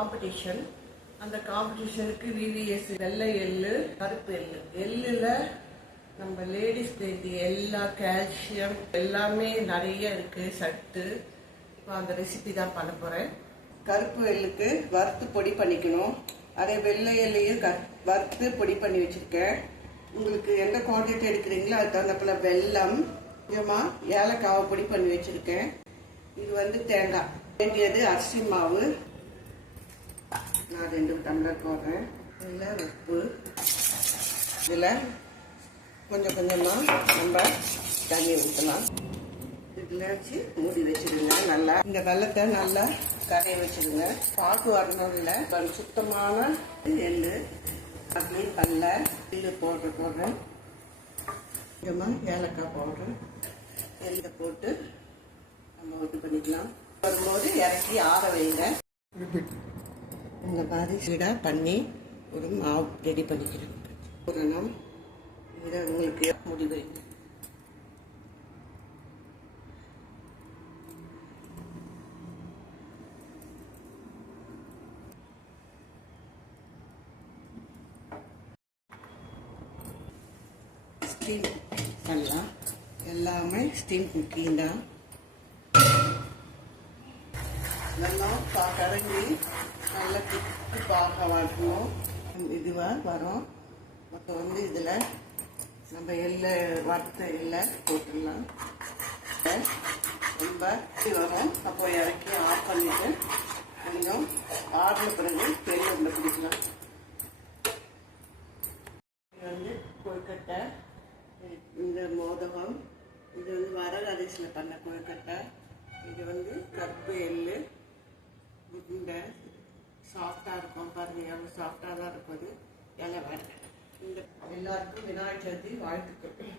Competition. அந்த காம்படிஷனுக்கு VVS வெள்ளை எள்ளு, கருப்பு எள்ளு. எள்ளுல நம்ம லேடிஸ்க்கு வேண்டிய எல்லா கால்சியம் எல்லாமே நிறைய இருக்கு, சத்து. இப்போ அந்த ரெசிபி தான் பண்ண போறேன். கருப்பு எள்ளுக்கு வறுத்து பொடி பண்ணிக்கணும். அதே வெள்ளை எள்ளையும் வறுத்து பொடி பண்ணி வச்சிருக்கேன். உங்களுக்கு எந்த குவான்டிட்டி எடுக்கிறீங்களோ அது தகுந்தப்பல வெல்லம், கொஞ்சமா ஏலக்காவை பொடி பண்ணி வச்சிருக்கேன். இது தேங்காய். வேண்டியது அரிசி மாவு. நான் 2 டம்ளர் போடுறேன். இதில் உப்பு, இதில் கொஞ்சம் கொஞ்சமாக நம்ம தண்ணி ஊற்றலாம். இதில் வச்சு மூடி வச்சிடுங்க. நல்லா இந்த வெள்ளத்தை நல்லா கரைய வச்சிடுங்க. பாக்கு வரணும். இல்லை சுத்தமான எள்ளு, அதுலேயும் கடல எள்ளு போடுறேன். கொஞ்சமாக ஏலக்காய் போடுறேன். எள்ளை போட்டு நம்ம இது பண்ணிக்கலாம். வரும்போது இறக்கி ஆற வைங்க. இந்த மாதிரி சீடாக பண்ணி ஒரு மாவு ரெடி பண்ணிக்கிறேன். போடணும். இதை உங்களுக்கு முடிவு. ஸ்டீம் பண்ணலாம். எல்லாமே ஸ்டீம் குக்கிங் தான். நல்லா கரங்கி நல்லா திக்கு பாக வரணும். இதுவாக வரும். மொத்தம் இதில் நம்ம எள்ளை வறுத்த எள்ளை போட்டுடலாம். ரொம்ப வரும். அப்போ இறக்கி ஆஃப் பண்ணிட்டு கொஞ்சம் ஆறின பிறகு பெரிய பிடிக்கலாம். இது கொழுக்கட்டை, இந்த மோதகம், இது வரகு அரிசியில் பண்ண கொழுக்கட்டை. இது கருப்பு எள்ளு இந்த சாஃப்டாக இருக்கும். பாருங்க எவ்வளோ சாஃப்டாக தான் இருக்கும். அது இலை வடை. இந்த எல்லாருக்கும் விநாயகர் சதுர்த்தி வாழ்த்துக்கள்.